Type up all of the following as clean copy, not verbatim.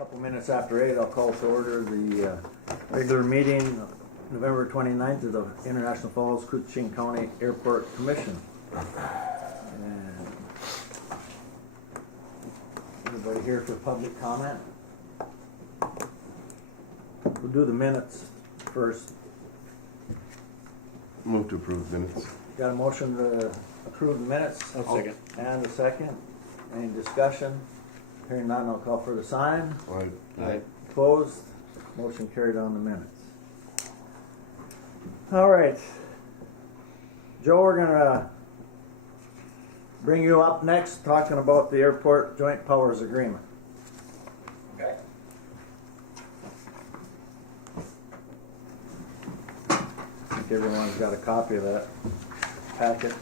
Couple minutes after 8, I'll call to order the regular meeting, November 29th of the International Falls Koochiching County Airport Commission. And anybody here for public comment? We'll do the minutes first. Move to approve minutes. Got a motion to approve the minutes? I'll second. And a second. Any discussion? Hearing none, I'll call for the sign. Aye. Opposed? Motion carried on the minutes. All right. Joe, we're gonna bring you up next talking about the airport joint powers agreement. Okay. I think everyone's got a copy of that packet.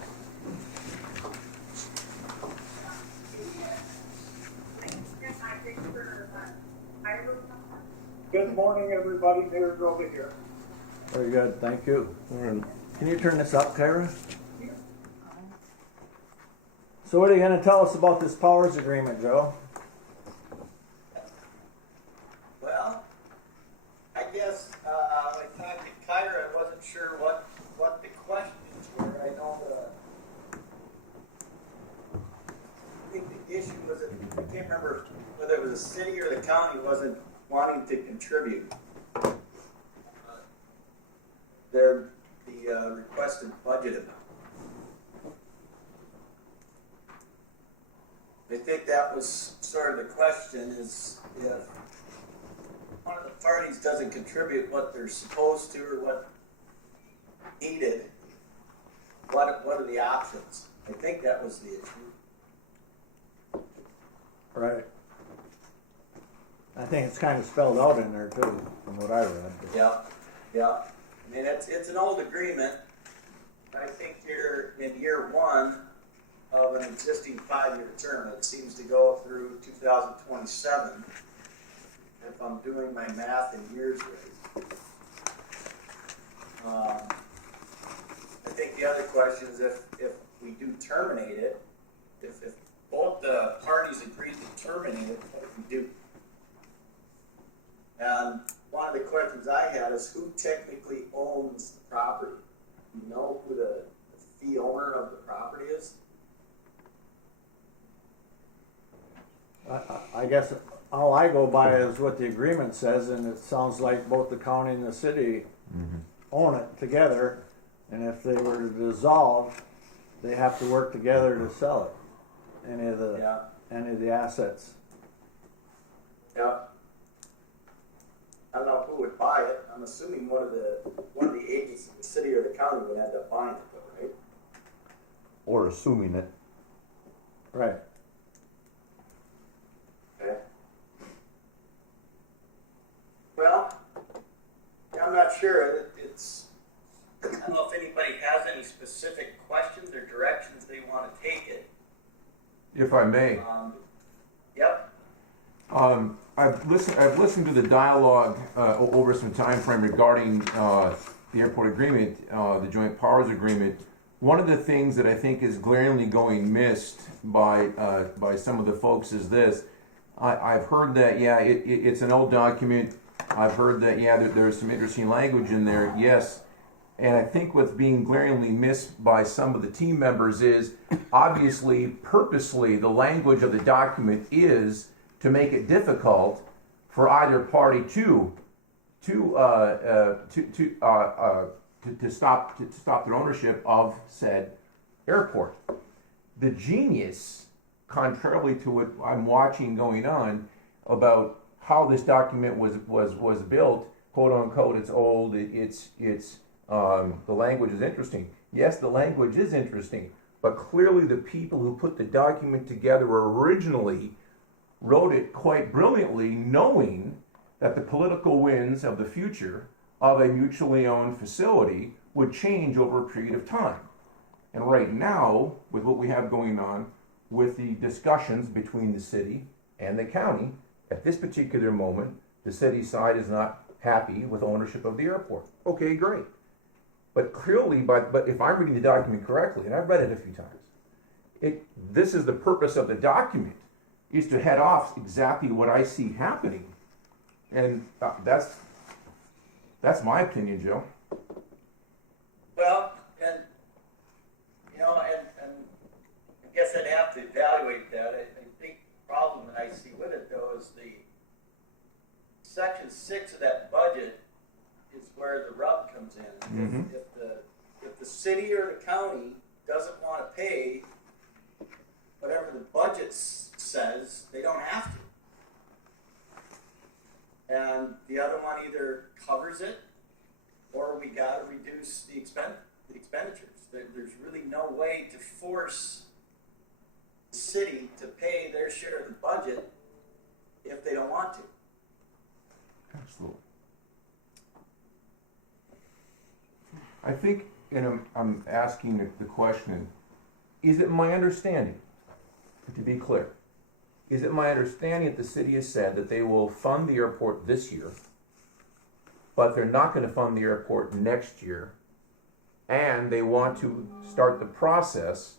Good morning, everybody. There's over here. Very good, thank you. Can you turn this up, Kyra? So what are you going to tell us about this powers agreement, Joe? Well, I guess I talked to Kyra. I wasn't sure what the questions were. I know I think the issue was that I can't remember whether it was the city or the county wasn't wanting to contribute the requested budget amount. I think that was sort of the question: is if one of the parties doesn't contribute what they're supposed to or what needed, what are the options? I think that was the issue. Right. I think it's kind of spelled out in there too, from what I read. Yeah. I mean, it's an old agreement. I think you're in year one of an existing 5-year term. It seems to go through 2027, if I'm doing my math in years right. I think the other question is if we do terminate it, if both the parties agree to terminate it, what do we do? And one of the questions I had is who technically owns the property? Do you know who the fee owner of the property is? I guess all I go by is what the agreement says, and it sounds like both the county and the city own it together, and if they were to dissolve, they have to work together to sell it, any of the assets. Yeah. I don't know who would buy it. I'm assuming one of the agents of the city or the county would end up buying it, though, right? Or assuming it. Right. Okay. Well, I'm not sure. I don't know if anybody has any specific questions or directions they want to take it. If I may. Yep. I've listened to the dialogue over some time frame regarding the airport agreement, the joint powers agreement. One of the things that I think is glaringly going missed by some of the folks is this. I've heard that it's an old document. I've heard that there's some interesting language in there. Yes. And I think what's being glaringly missed by some of the team members is obviously, purposely, the language of the document is to make it difficult for either party to stop their ownership of said airport. The genius, contrarily to what I'm watching going on about how this document was built, quote unquote, it's old, the language is interesting. Yes, the language is interesting, but clearly the people who put the document together originally wrote it quite brilliantly, knowing that the political winds of the future of a mutually owned facility would change over a period of time. And right now, with what we have going on with the discussions between the city and the county, at this particular moment, the city side is not happy with ownership of the airport. Okay, great. But clearly, but if I'm reading the document correctly, and I've read it a few times, this is the purpose of the document, is to head off exactly what I see happening. And that's my opinion, Joe. Well, and I guess I'd have to evaluate that. I think the problem that I see with it, though, is the section 6 of that budget is where the rub comes in. Mm-hmm. If the city or the county doesn't want to pay whatever the budget says, they don't have to. And the other one either covers it, or we got to reduce the expenditures. There's really no way to force the city to pay their share of the budget if they don't want to. Absolutely. I think, and I'm asking the question, is it my understanding, to be clear, is it my understanding that the city has said that they will fund the airport this year, but they're not going to fund the airport next year, and they want to start the process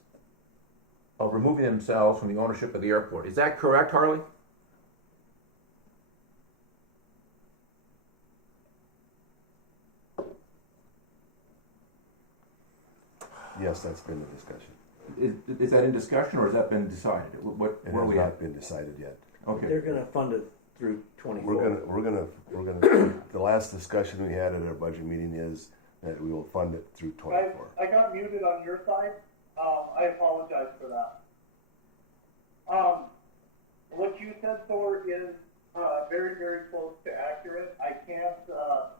of removing themselves from the ownership of the airport? Is that correct, Harley? Yes, that's been the discussion. Is that in discussion, or has that been decided? It Where has are we at? not been decided yet. Okay. They're gonna fund it through 24. We're gonna, the last discussion we had at our budget meeting is that we will fund it through 24. I got muted on your side. I apologize for that. What you said, Thor, is very, very close to accurate. I can't,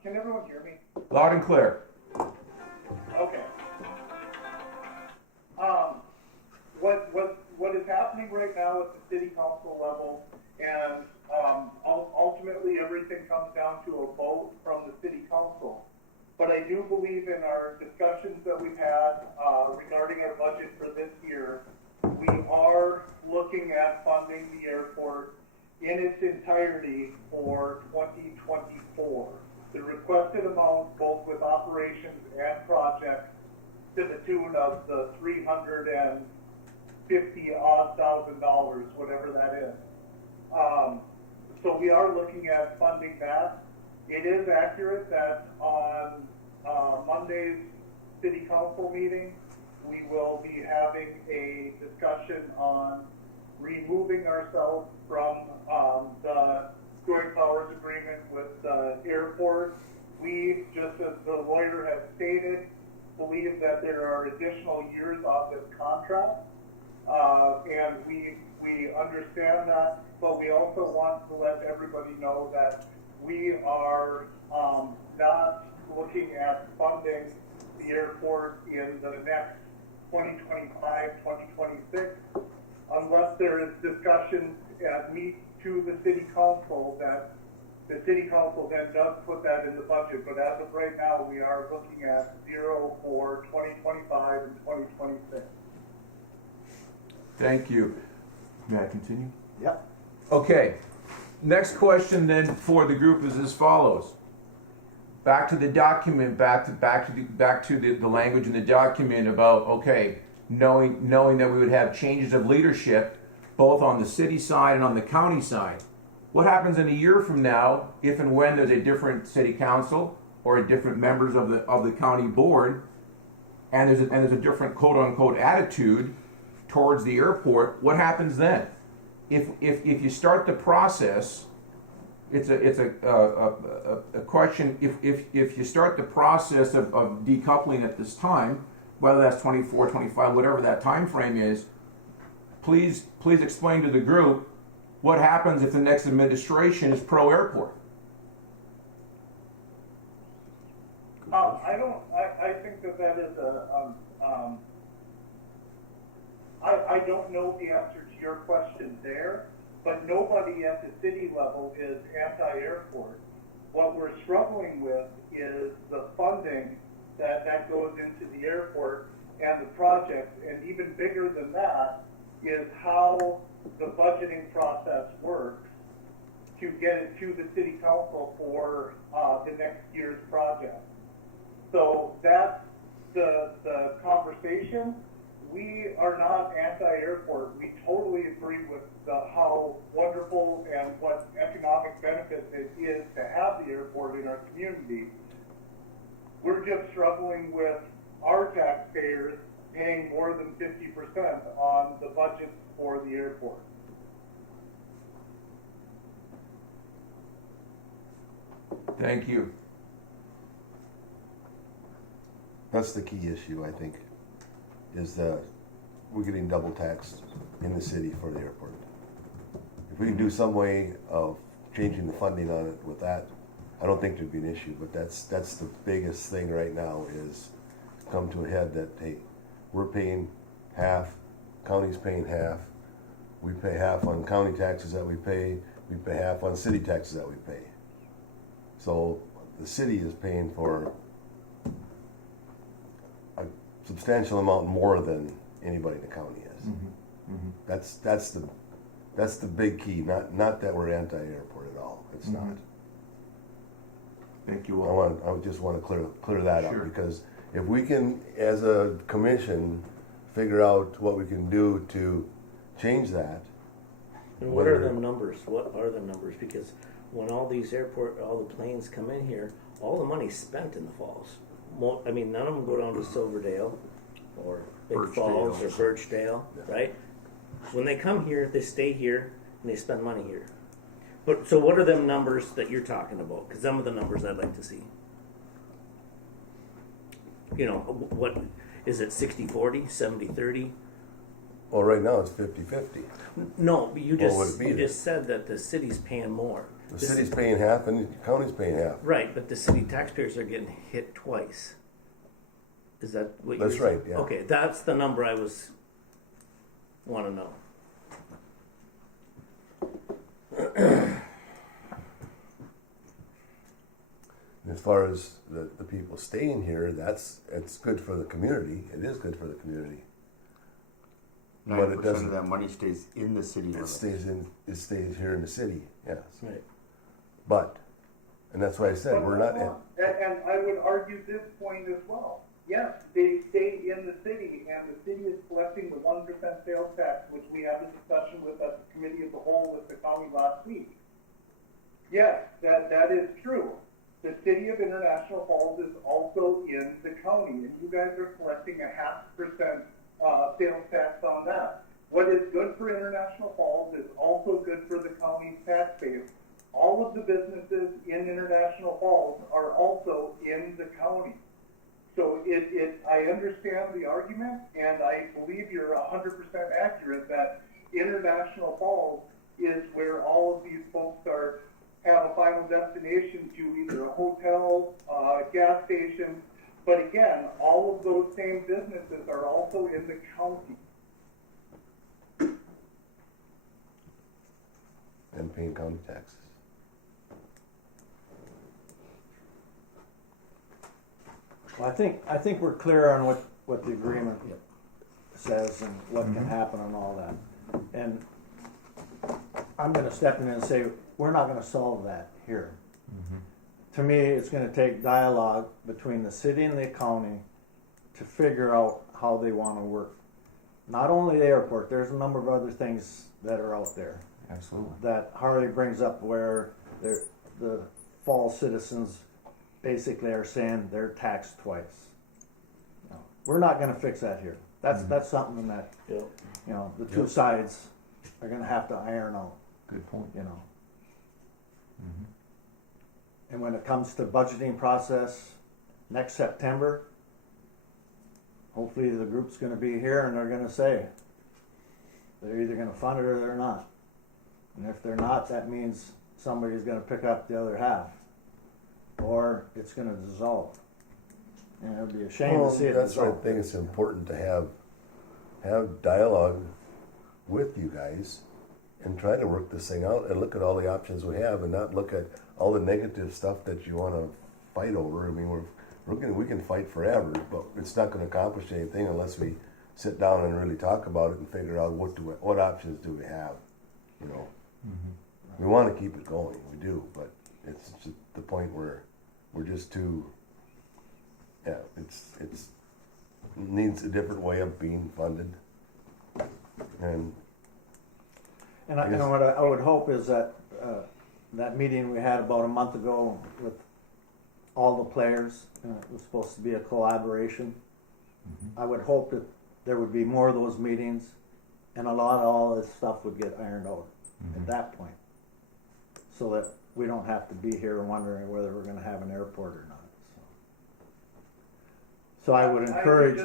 can everyone hear me? Loud and clear. Okay. What is happening right now at the city council level, and ultimately everything comes down to a vote from the city council. But I do believe in our discussions that we've had regarding our budget for this year, we are looking at funding the airport in its entirety for 2024. The requested amount, both with operations and projects, to the tune of the $350,000, whatever that is. So we are looking at funding that. It is accurate that on Monday's city council meeting, we will be having a discussion on removing ourselves from the joint powers agreement with the airport. We, just as the lawyer has stated, believe that there are additional years of this contract, and we understand that, but we also want to let everybody know that we are not looking at funding the airport in the next 2025, 2026, unless there is discussion at meet to the city council that the city council then does put that in the budget. But as of right now, we are looking at zero for 2025 and 2026. Thank you. May I continue? Yep. Okay. Next question then for the group is as follows. Back to the document, back to the language in the document about, okay, knowing that we would have changes of leadership both on the city side and on the county side. What happens in a year from now if and when there's a different city council or a different members of the county board, and there's a different quote unquote attitude towards the airport? What happens then? If you start the process, it's a question. If you start the process of decoupling at this time, whether that's 24, 25, whatever that time frame is, please explain to the group what happens if the next administration is pro airport. I think that is I don't know the answer to your question there, but nobody at the city level is anti-airport. What we're struggling with is the funding that goes into the airport and the projects, and even bigger than that is how the budgeting process works to get it to the city council for the next year's project. So that's the conversation. we are not anti-airport. We totally agree with how wonderful and what economic benefit it is to have the airport in our community. We're just struggling with our taxpayers paying more than 50% on the budget for the airport. Thank you. That's the key issue, I think, is that we're getting double taxed in the city for the airport. If we can do some way of changing the funding on it with that, I don't think there'd be an issue, but that's the biggest thing right now is come to a head that, hey, we're paying half, county's paying half, we pay half on county taxes that we pay half on city taxes that we pay. So the city is paying for a substantial amount more than anybody in the county is. That's the big key. Not that we're anti-airport at all. It's not. Thank you all. I just want to clear that Sure. up, because if we can, as a commission, figure out what we can do to change that. And what are the numbers? What are the numbers? Because when all these all the planes come in here, all the money's spent in the falls. I mean, none of them go down to Silverdale or Big Falls or Birchdale, right? When they come here, they stay here and they spend money here. But so, what are them numbers that you're talking about? Because some of the numbers I'd like to see. You know, what is it? 60-40, 70-30? Well, right now it's 50-50. No, but you What would just it be then? said that the city's paying more. The city's paying half and the county's paying half. Right, but the city taxpayers are getting hit twice. Is that what you're That's saying? right, yeah. Okay, that's the number I want to know. As far as the people staying here, it's good for the community. It is good for the community. But it 90% doesn't. of that money stays in the city It limits. stays here in the city. Yes, Right. but and that's why I said we're not. And I would argue this point as well. Yes, they stay in the city, and the city is collecting the 1% sales tax, which we had a discussion with at the committee of the whole with the county last week. Yes, that is true. The city of International Falls is also in the county, and you guys are collecting 0.5% sales tax on that. What is good for International Falls is also good for the county's tax base. All of the businesses in International Falls are also in the county. So I understand the argument, and I believe you're 100% accurate that International Falls is where all of these folks have a final destination to either a hotel, gas station. But again, all of those same businesses are also in the county. And paying county taxes. Well, I think we're clear on what the agreement says and what can happen and all that. And I'm gonna step in and say, we're not gonna solve that here. To me, it's gonna take dialogue between the city and the county to figure out how they wanna work. Not only the airport, there's a number of other things that are out there Absolutely. that Harley brings up where the fall citizens basically are saying they're taxed twice. You know, we're not gonna fix that here. That's something that, Yeah. you know, the two sides are gonna have to iron out, Good point. you know. And when it comes to budgeting process next September, hopefully the group's gonna be here and they're gonna say they're either gonna fund it or they're not. And if they're not, that means somebody's gonna pick up the other half. Or it's gonna dissolve. And it would be a shame to see it That's why I dissolve. think it's important to have dialogue with you guys and try to work this thing out and look at all the options we have and not look at all the negative stuff that you want to fight over. I mean, we can fight forever, but it's not going to accomplish anything unless we sit down and really talk about it and figure out what options do we have. You know, we want to keep it going, we do, but it's just the point where we're just too. Yeah, it's needs a different way of being funded. And And you know what I would hope is that that meeting we had about a month ago with all the players, it was supposed to be a collaboration. I would hope that there would be more of those meetings, and a lot of all this stuff would get ironed out at that point, so that we don't have to be here wondering whether we're going to have an airport or not. So I would encourage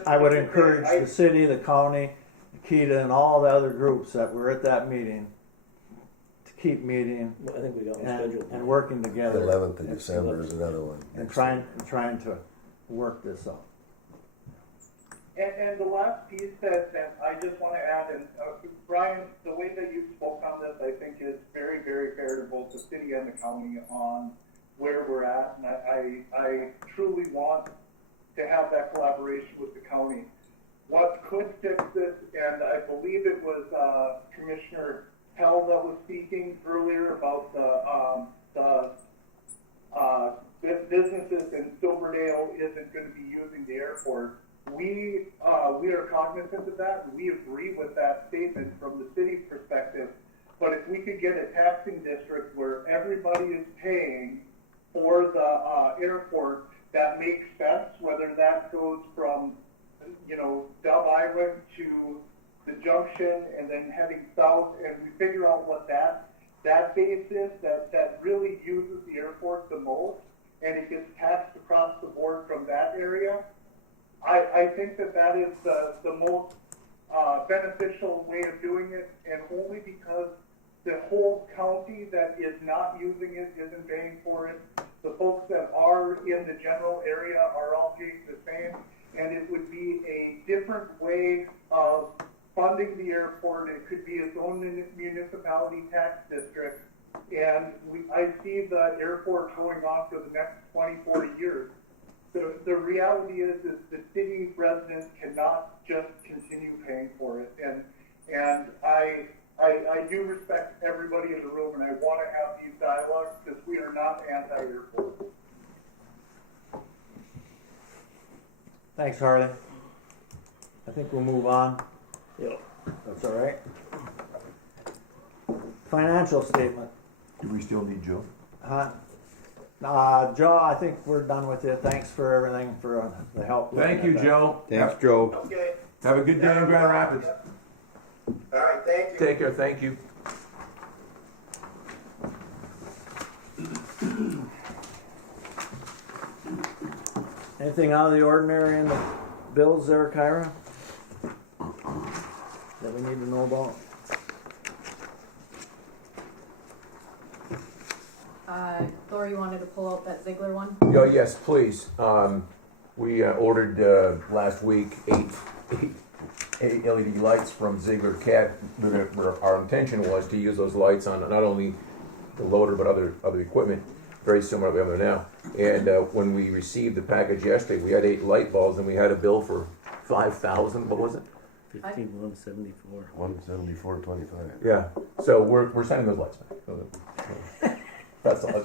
the city, the county, Kita, and all the other groups that were at that meeting to keep meeting Well, I think we got one scheduled. and working the together 11th of December is another one. and trying to work this out. And the last piece that I just want to add, and Brian, the way that you spoke on this, I think is very, very fair to both the city and the county on where we're at. And I truly want to have that collaboration with the county. What could fix this, and I believe it was Commissioner Hell that was speaking earlier about the businesses in Silverdale isn't going to be using the airport. We are cognizant of that. We agree with that statement from the city's perspective. But if we could get a taxing district where everybody is paying for the airport, that makes sense. Whether that goes from, Dove Island to the junction and then heading south, and we figure out what that base is that really uses the airport the most, and it gets taxed across the board from that area. I think that is the most beneficial way of doing it, and only because the whole county that is not using it isn't paying for it. The folks that are in the general area are all paying the same, and it would be a different way of funding the airport. It could be its own municipality tax district, and I see the airport going on for the next 20, 40 years. The reality is the city residents cannot just continue paying for it, and I do respect everybody in the room, and I want to have these dialogues because we are not anti-airport. Thanks, Harley. I think we'll move on. Yep. That's all right. Financial statement. Do we still need Joe? Huh? Joe, I think we're done with you. Thanks for everything, for the help. Thank you, Joe. Thanks, Joe. Okay, Have a good day in Grand Rapids. all right, thank you. Take care. Thank you. Anything out of the ordinary in the bills there, Kyra? That we need to know about? Thor, you wanted to pull out that Ziegler one? Yeah, yes, please. We ordered last week eight LED lights from Ziegler Cat. Our intention was to use those lights on not only the loader but other equipment, very similar to what we have there now. And when we received the package yesterday, we had 8 light bulbs and we had a bill for $5,000. What was it? 15174. 174.25. Yeah. So we're sending those lights back. That's all.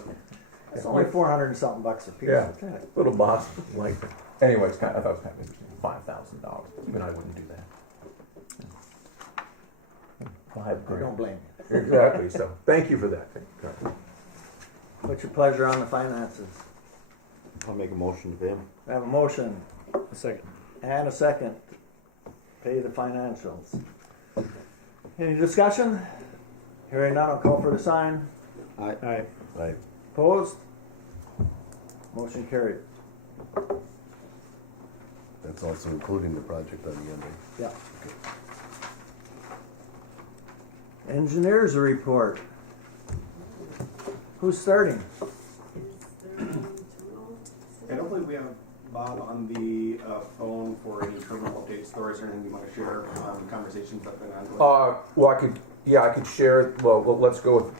It's only 400 and something bucks a piece. Yeah. Okay. Little boss like. Anyways, I thought it was kind of interesting. $5,000. Even I wouldn't do that. I don't blame you. Exactly. So thank you for that. What's your pleasure on the finances? I'll make a motion to pay him. I have a motion A second. and a second. Pay the financials. Any discussion? Hearing none, I'll call for the sign. All right. Right. Opposed? Motion carried. That's also including the project on the end. Yeah. Engineers report. Who's starting? I don't believe we have Bob on the phone for any terminal updates, stories, or anything you want to share on conversations that have been ongoing. Well, I could share it. Well, let's go with.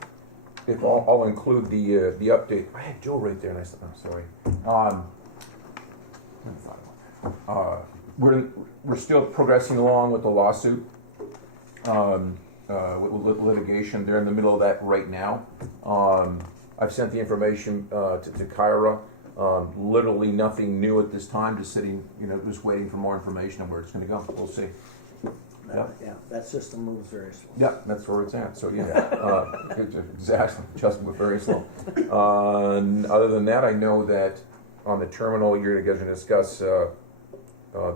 If I'll include the update. I had Joe right there, and I said, "I'm sorry." We're still progressing along with the lawsuit, with litigation. They're in the middle of that right now. I've sent the information to Kyra. Literally nothing new at this time, just sitting, just waiting for more information on where it's gonna go. We'll see. Yep. Yeah, that system moves very slow. Yeah, that's where it's at. So exactly, just with very slow. Other than that, I know that on the terminal, you guys are going to discuss the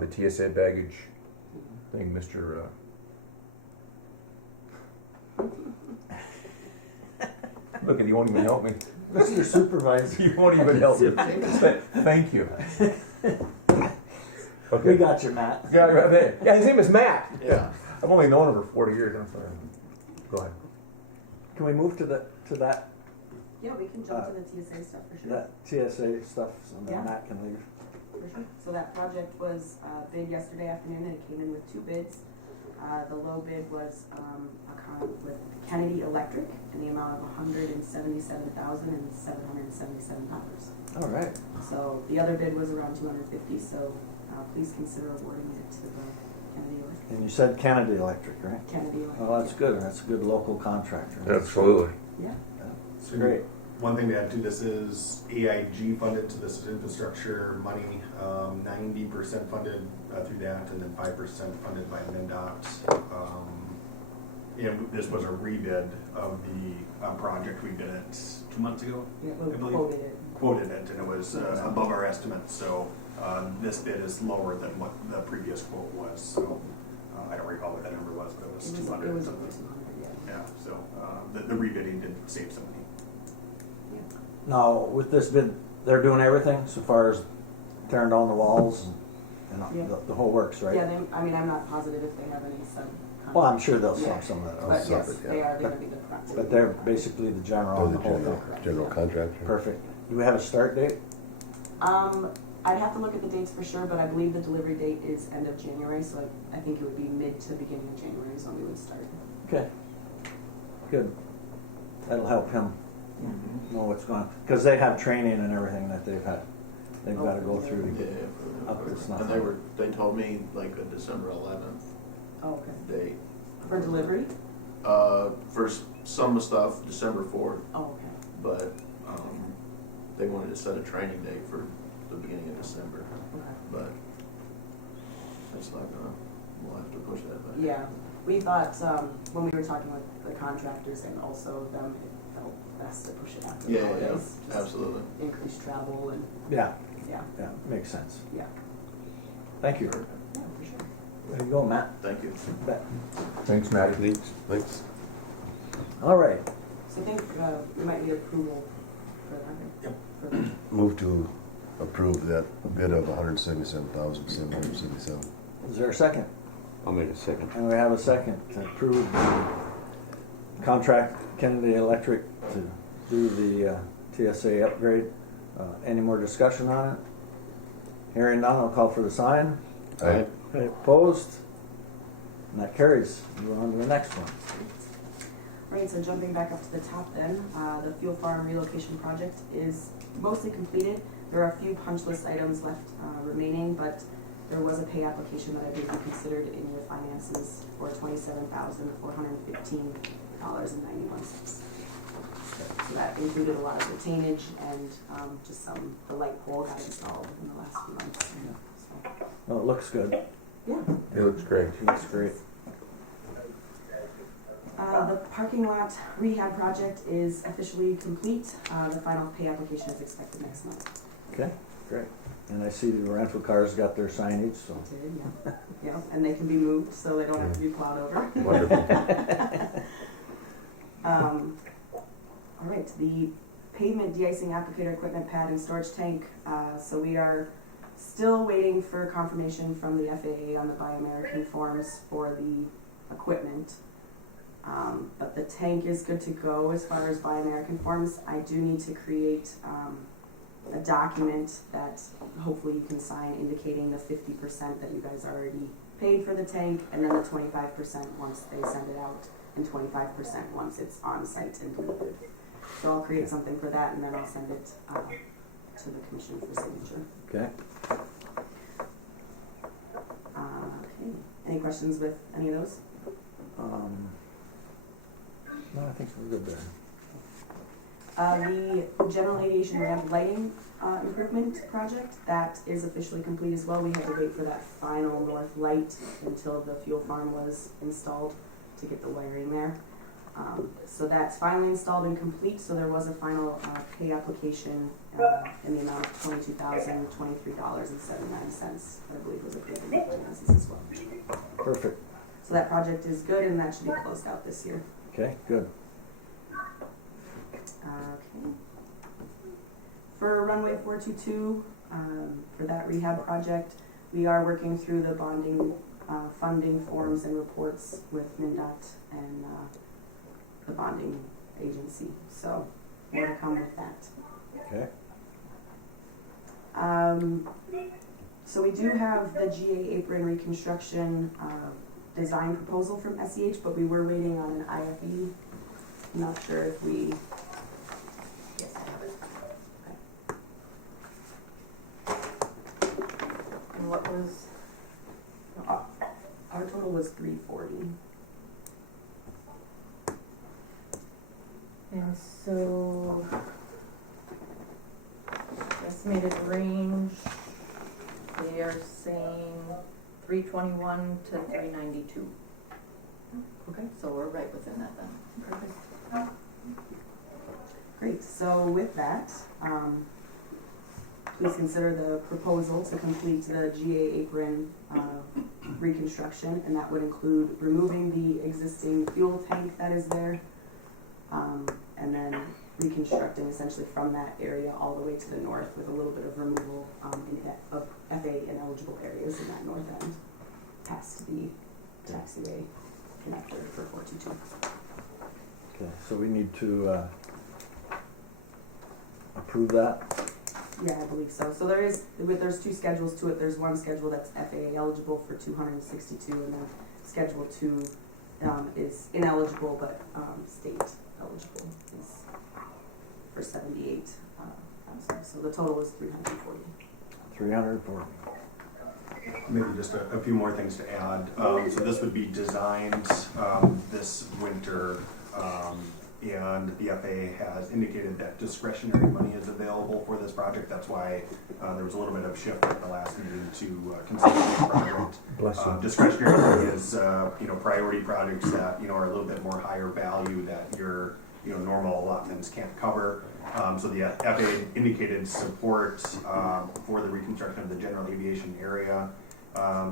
TSA baggage thing, Mr. Look at you, won't even help me. Mr. Supervisor. You won't even help me. Thank you. Okay. We got you, Matt. Yeah, right there. Yeah, his name is Matt. Yeah. I've only known him for 40 years. I'm sorry. Go ahead. Can we move to that, Yeah, we can jump to the TSA stuff for sure. that TSA stuff, and then Yeah. Matt can leave? For sure. So that project was bid yesterday afternoon, and it came in with 2 bids. The low bid was with Kennedy Electric in the amount of $177,777. All right. So the other bid was around $250. So please consider awarding it to the Kennedy Electric. And you said Kennedy Electric, right? Kennedy Electric. Oh, that's good. That's a good local contractor. Absolutely. Yeah. It's great. One thing to add to this is AIG funded, so this is infrastructure money, 90% funded through that, and then 5% funded by MnDOT. And this was a rebid of the project we did it 2 months ago. Yeah, I we believe. quoted it. Quoted it, and it was above our estimate. So this bid is lower than what the previous quote was. So I don't recall what that number was, but it was 200. It was over something. 200, yeah. Yeah. So the rebidding did save some money. Now, with this bid, they're doing everything so far as tearing down the walls and Yeah. the whole works, right? Yeah, I'm not positive if they have any subcontractors. Well, I'm sure they'll Yeah. sub some of that. But out. yes, separate, they yeah. are going to be the front. But they're basically the general Or on the the whole general, thing. general contractor. Perfect. Do we have a start date? I'd have to look at the dates for sure, but I believe the delivery date is end of January, so I think it would be mid to beginning of January is when we would start. Okay. Good. That'll help him know what's going on. Because they have training and everything that they've got to go through to get up to snuff. And they told me like a December 11th Oh, okay. date. For delivery? For some stuff, December 4th, Oh, okay. but they wanted to set a training date for the beginning of December. Okay. But it's not gonna, we'll have to push that back. Yeah, we thought when we were talking with the contractors and also them, it felt best to push it after the Yeah, holidays. Just absolutely. Increase travel and, Yeah, yeah, makes sense. yeah. Thank you. Yeah, for sure. There you go, Matt. Thank you. Bet. Thanks, Matty. Thanks. All right. So I think we might need approval for that. Yep. For that. Move to approve that bid of $177,777. Is there a second? I'll make a second. And we have a second to approve the contract Kennedy Electric to do the TSA upgrade. Any more discussion on it? Hearing none, I'll call for the sign. Aye. Opposed? And that carries. Move on to the next one. Right, so jumping back up to the top then, the fuel farm relocation project is mostly completed. There are a few punch list items left remaining, but there was a pay application that I believe you considered in your finances for $27,415.91. So that included a lot of retainage and just the light pole got installed in the last few months. So, Oh, it looks good. yeah. It looks great. It looks great. The parking lot rehab project is officially complete. The final pay application is expected next month. Okay, great. And I see the rental cars got their signage, so. Yeah, yeah, and they can be moved, so they don't have to be plowed over. Wonderful. All right, the pavement de-icing applicator equipment pad and storage tank. So we are still waiting for confirmation from the FAA on the Buy American forms for the equipment. But the tank is good to go as far as Buy American forms. I do need to create a document that hopefully you can sign indicating the 50% that you guys already paid for the tank, and then the 25% once they send it out, and 25% once it's on site and delivered. So I'll create something for that, and then I'll send it to the commission for signature. Okay. Okay. Any questions with any of those? No, I think we're good there. The general aviation ramp lighting improvement project, that is officially complete as well. We had to wait for that final north light until the fuel farm was installed to get the wiring there. So that's finally installed and complete, so there was a final pay application in the amount of $22,023.79, I believe was approved in the finances as well. Perfect. So that project is good and that should be closed out this year. Okay, good. Okay. For runway 422, for that rehab project, we are working through the bonding funding forms and reports with MnDOT and the bonding agency. So more to come with that. Okay. So we do have the GA apron reconstruction design proposal from SEH, but we were waiting on an IFE. I'm not sure if we. Yes, I have it. And what was, Our total was $340. and so estimated range, they are saying 321 to 392. Okay. So we're right within that then. Perfect. Great. So with that, please consider the proposal to complete the GA apron reconstruction, and that would include removing the existing fuel tank that is there, and then reconstructing essentially from that area all the way to the north with a little bit of removal of FA ineligible areas in that north end past the taxiway connector for 422. Okay, so we need to approve that. Yeah, I believe so. So there's two schedules to it. There's one schedule that's FAA eligible for 262, and then Schedule 2 is ineligible but state eligible is for 78. So the total is 340. 340. Maybe just a few more things to add. So this would be designed this winter, and the FAA has indicated that discretionary money is available for this project. That's why there was a little bit of shift at the last meeting to consider this project. Bless you. Discretionary money is priority projects that are a little bit more higher value that your normal allotments can't cover. So the FAA indicated support for the reconstruction of the general aviation area.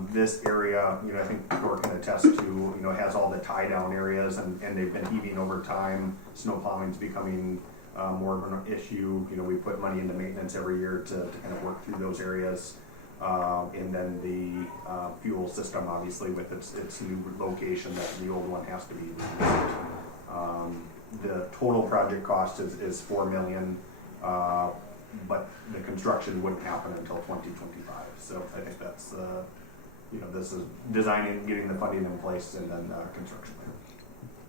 This area, I think Thor can attest to, has all the tie down areas, and they've been heaving over time. Snow plowing is becoming more of an issue. We put money into maintenance every year to kind of work through those areas. And then the fuel system, obviously, with its new location, that the old one has to be reused. The total project cost is $4 million, but the construction wouldn't happen until 2025. So I think that's this is designing, getting the funding in place, and then construction later.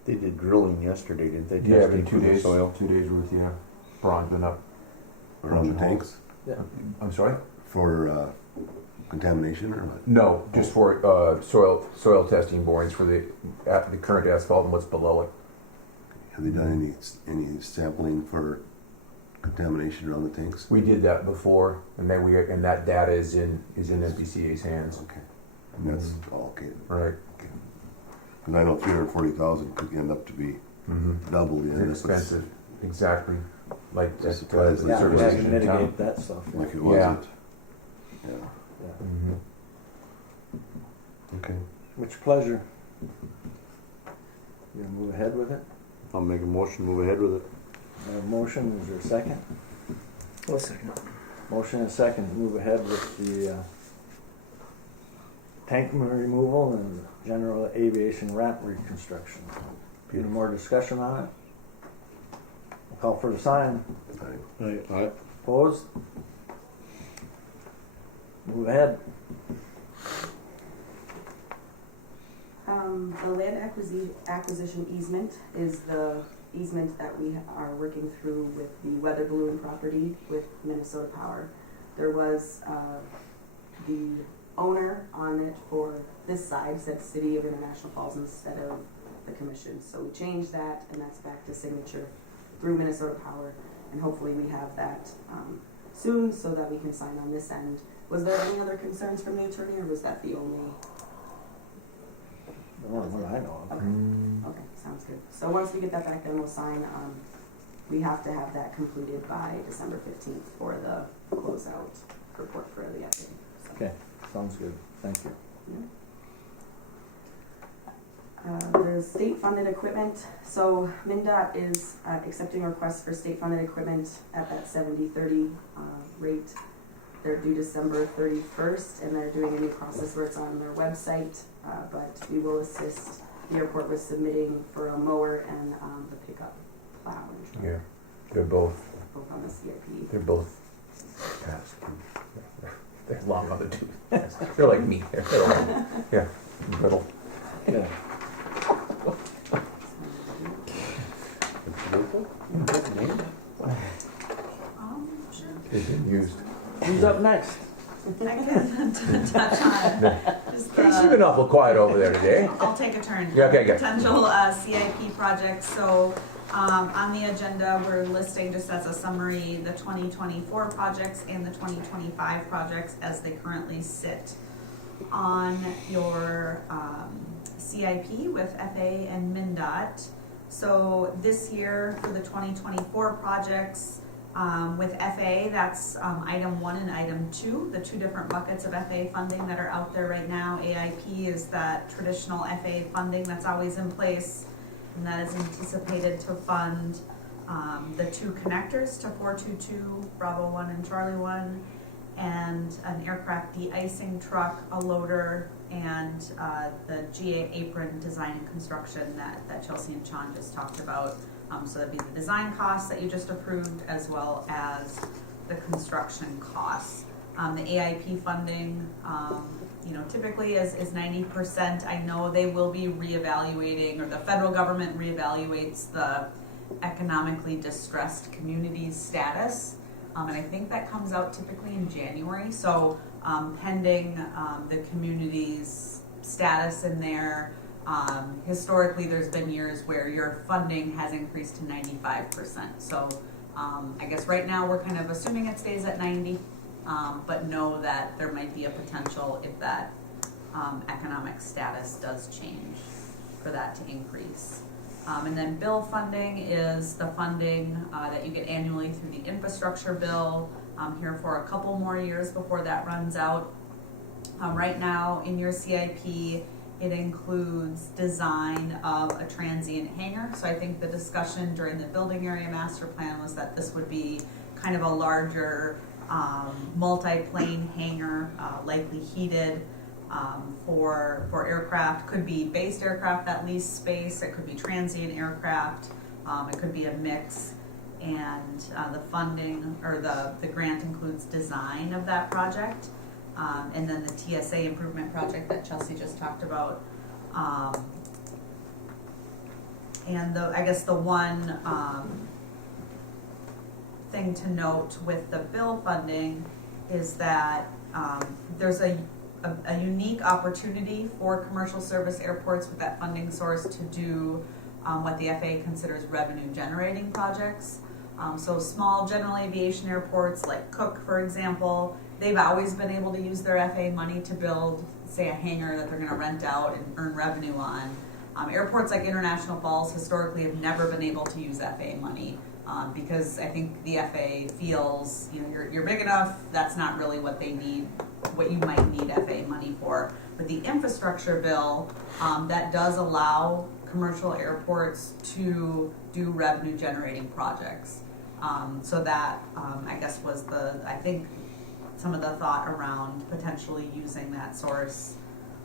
They did drilling yesterday, didn't they? Yeah, Testing in for the soil 2 days worth, yeah. Bronzing up. Around the tanks Yeah. I'm sorry? for contamination or what? No, just for soil testing borings for the current asphalt and what's below it. Have they done any sampling for contamination around the tanks? We did that before, and then that data is in SBCA's hands. Okay, and that's all okay. Right. And I know 340,000 could end up to be double. It's expensive. Exactly. Like that. Surprised The that Yeah, we services have to in mitigate town. that stuff. Like it Yeah. wasn't. Yeah. Mhm. Okay. Which pleasure. You gonna move ahead with it? I'll make a motion, move ahead with it. Motion, is there a second? One second. Motion and second to move ahead with the tank removal and general aviation ramp reconstruction. Any more discussion on it? I'll call for the sign. Aye. Opposed? Move ahead. The land acquisition easement is the easement that we are working through with the weather balloon property with Minnesota Power. There was the owner on it for this side said City of International Falls instead of the commission. So we changed that, and that's back to signature through Minnesota Power, and hopefully we have that soon so that we can sign on this end. Was there any other concerns from the attorney, or was that the only? The only one I know of. Okay, sounds good. So once we get that back, then we'll sign. We have to have that completed by December 15th for the closeout report for the FAA. So. Okay, sounds good. Thank you. The state funded equipment. So MnDOT is accepting requests for state funded equipment at that 70/30 rate. They're due December 31st, and they're doing a new process where it's on their website, but we will assist the airport with submitting for a mower and the pickup plow and truck. Yeah, they're both Both on the CIP. They're both tasked. They're long on the tooth. They're like me. They're long. Yeah, brittle. Yeah. Sure. They've been used. Who's up next? I can touch on just She's been awful quiet over there today. I'll take a turn. Yeah, okay, good. Potential CIP projects. So on the agenda, we're listing just as a summary the 2024 projects and the 2025 projects as they currently sit on your CIP with FA and MnDOT. So this year for the 2024 projects, with FA, that's item 1 and item 2, the two different buckets of FA funding that are out there right now. AIP is that traditional FA funding that's always in place, and that is anticipated to fund the 2 connectors to 422, Bravo 1 and Charlie 1, and an aircraft de-icing truck, a loader, and the GA apron design and construction that Chelsea and Sean just talked about. So that'd be the design costs that you just approved, as well as the construction costs. The AIP funding, typically is 90%. I know they will be reevaluating, or the federal government reevaluates the economically distressed communities status. And I think that comes out typically in January. So pending the community's status in there, historically there's been years where your funding has increased to 95%. So I guess right now we're kind of assuming it stays at 90, but know that there might be a potential if that economic status does change for that to increase. And then bill funding is the funding that you get annually through the infrastructure bill here for a couple more years before that runs out. Right now in your CIP, it includes design of a transient hangar. So I think the discussion during the building area master plan was that this would be kind of a larger multi-plane hangar, likely heated for aircraft. Could be based aircraft that lease space, it could be transient aircraft, it could be a mix. And the funding, or the grant includes design of that project. And then the TSA improvement project that Chelsea just talked about. And I guess the one thing to note with the bill funding is that there's a unique opportunity for commercial service airports with that funding source to do what the FAA considers revenue generating projects. So small general aviation airports like Cook, for example, they've always been able to use their FAA money to build, say, a hangar that they're going to rent out and earn revenue on. Airports like International Falls historically have never been able to use FAA money because I think the FAA feels, you're big enough, that's not really what they need, what you might need FAA money for. But the infrastructure bill, that does allow commercial airports to do revenue generating projects. So that, I guess, was some of the thought around potentially using that source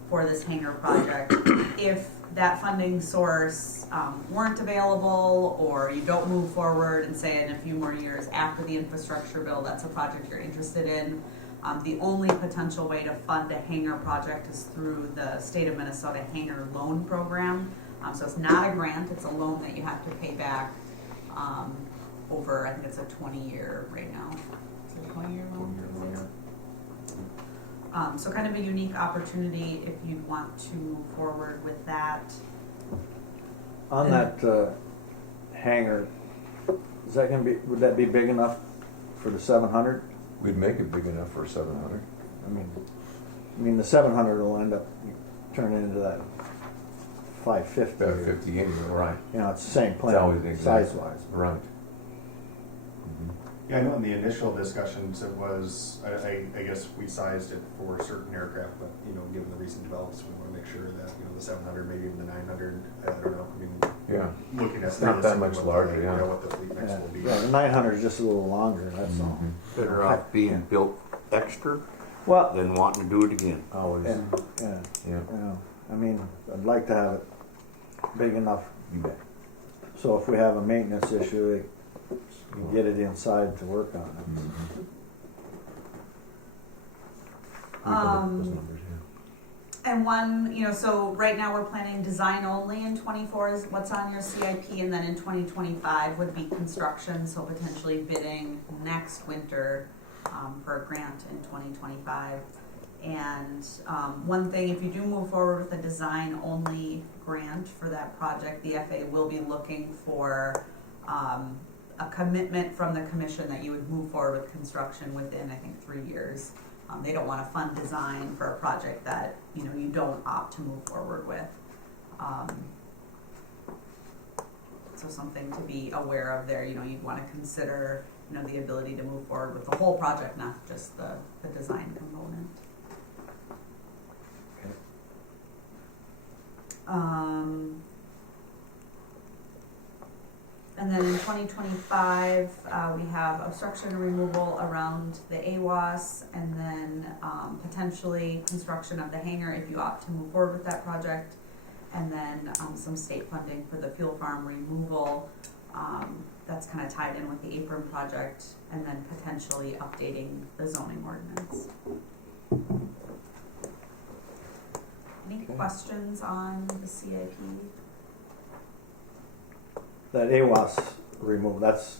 for this hangar project. If that funding source weren't available, or you don't move forward and say in a few more years after the infrastructure bill that's a project you're interested in, the only potential way to fund a hangar project is through the state of Minnesota hangar loan program. So it's not a grant, it's a loan that you have to pay back over, I think it's a 20-year right now. Is it a 20-year loan? So kind of a unique opportunity if you want to move forward with that. On that hangar, Is that gonna be, would that be big enough for the 700? We'd make it big enough for 700. I mean the 700 will end up turning into that 550. About 50 anyway, right? You know, it's the same It's always plan, exact- size-wise. Right. Yeah, I know in the initial discussions, it was, I guess we sized it for certain aircraft, but, you know, given the recent developments, we wanna make sure that, you know, the 700, maybe even the 900, I don't know, I mean, Yeah. looking at. It's not that much realistically larger, what the- yeah. what the fleet mix Yeah, will be. yeah, the 900 is just a little longer, that's all. Better off being built extra Well, than wanting to do it again. Always. and, yeah, Yeah. you know, I mean, I'd like to have it big enough, You bet. so if we have a maintenance issue, we can get it inside to work on it. Mhm. We can look at Um, those numbers, yeah. And one, you know, so right now we're planning design only in 24 is what's on your CIP, and then in 2025 would be construction, so potentially bidding next winter for a grant in 2025. And one thing, if you do move forward with a design only grant for that project, the FAA will be looking for a commitment from the commission that you would move forward with construction within, I think, 3 years. They don't want to fund design for a project that, you know, you don't opt to move forward with. So something to be aware of there, you know, you'd want to consider, you know, the ability to move forward with the whole project, not just the design component. Okay. And then in 2025, we have obstruction removal around the AWAS, and then potentially construction of the hangar if you opt to move forward with that project, and then some state funding for the fuel farm removal. That's kind of tied in with the apron project, and then potentially updating the zoning ordinance. Any questions on the CIP? That AWAS removal, that's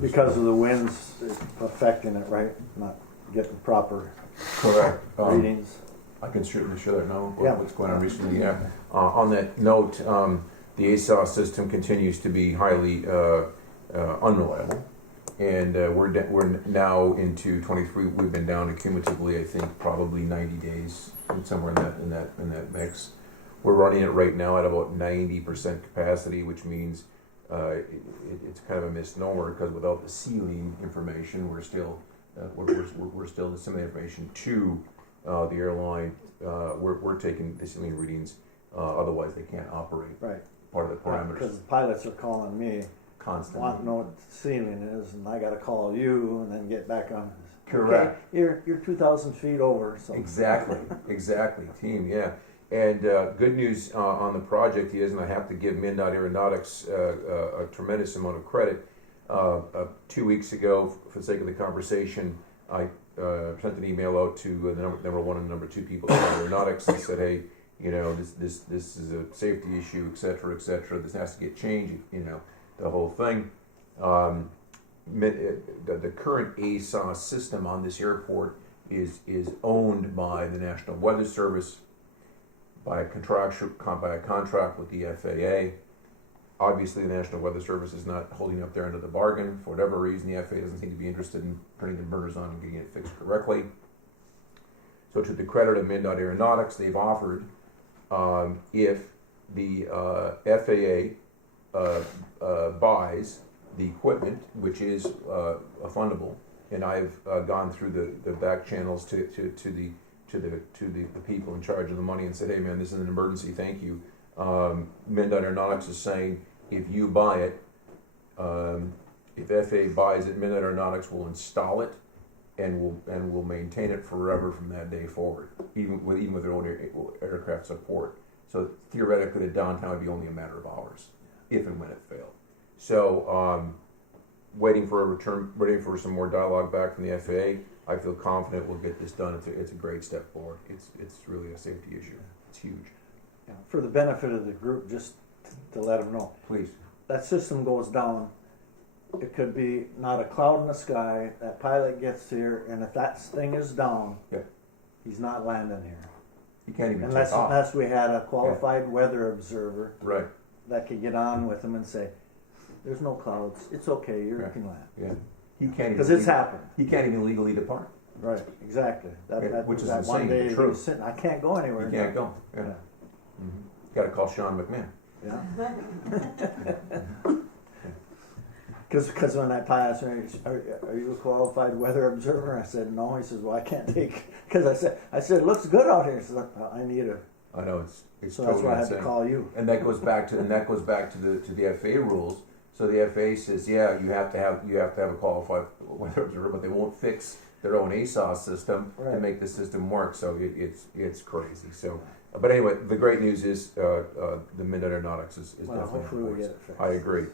because of the winds affecting it, right? Not getting proper Correct. readings. I can certainly show that now, Yeah. what's going on recently, yeah. On that note, the ASOS system continues to be highly unreliable. And we're now into 23, we've been down to cumulatively, I think, probably 90 days, somewhere in that mix. We're running it right now at about 90% capacity, which means it's kind of a misnomer, because without the ceiling information, we're still disseminating information to the airline. We're taking the ceiling readings, otherwise they can't operate. Right. Part of the parameters. Because the pilots are calling me, Constantly. want to know what the ceiling is, and I got to call you and then get back on. Correct. Okay, you're 2,000 feet over. So Exactly, team, yeah. And good news on the project is, and I have to give MnDOT Aeronautics a tremendous amount of credit. 2 weeks ago, for the sake of the conversation, I sent an email out to the number one and number two people at Aeronautics and said, hey, you know, this is a safety issue, et cetera, et cetera. This has to get changed, you know, the whole thing. The current ASOS system on this airport is owned by the National Weather Service, by a contract with the FAA. Obviously, the National Weather Service is not holding up their end of the bargain. For whatever reason, the FAA doesn't seem to be interested in turning the burners on and getting it fixed correctly. So to the credit of MnDOT Aeronautics, they've offered, if the FAA buys the equipment, which is fundable, and I've gone through the back channels to the people in charge of the money and said, hey man, this is an emergency, thank you. MnDOT Aeronautics is saying, if you buy it, if FAA buys it, MnDOT Aeronautics will install it and will maintain it forever from that day forward, even with their own aircraft support. So theoretically, the downtime would be only a matter of hours, if and when it failed. So waiting for some more dialogue back from the FAA. I feel confident we'll get this done. It's a great step forward. It's really a safety issue. It's huge. yeah, for the benefit of the group, just to let them know, Please. that system goes down. It could be not a cloud in the sky. That pilot gets here, and if that thing is down, Yeah. he's not landing here. You can't even Unless take off. we had a qualified weather observer Right. that could get on with him and say, there's no clouds. It's okay. You Right. can laugh Yeah. He can't because even it's leg- happened. He can't even legally depart. Right. Exactly. Yeah, which is that one insane, but day he true. was sitting. I can't go anywhere. You can't go. Yeah. Yeah. Got to call Sean McMahon. Yeah. Because when that guy asked me, are you a qualified weather observer? I said no. He says, well, I can't take because I said it looks good out here. He said, I need a. I know it's So totally that's why I had insane. to call you. And that goes back to the FAA rules. So the FAA says, yeah, you have to have a qualified weather observer, but they won't fix their own ASOS system to Right. make the system work. So it's crazy. So, but anyway, the great news is the Mid Aeronautics is Well, definitely. hopefully we on board. get it fixed. I agree.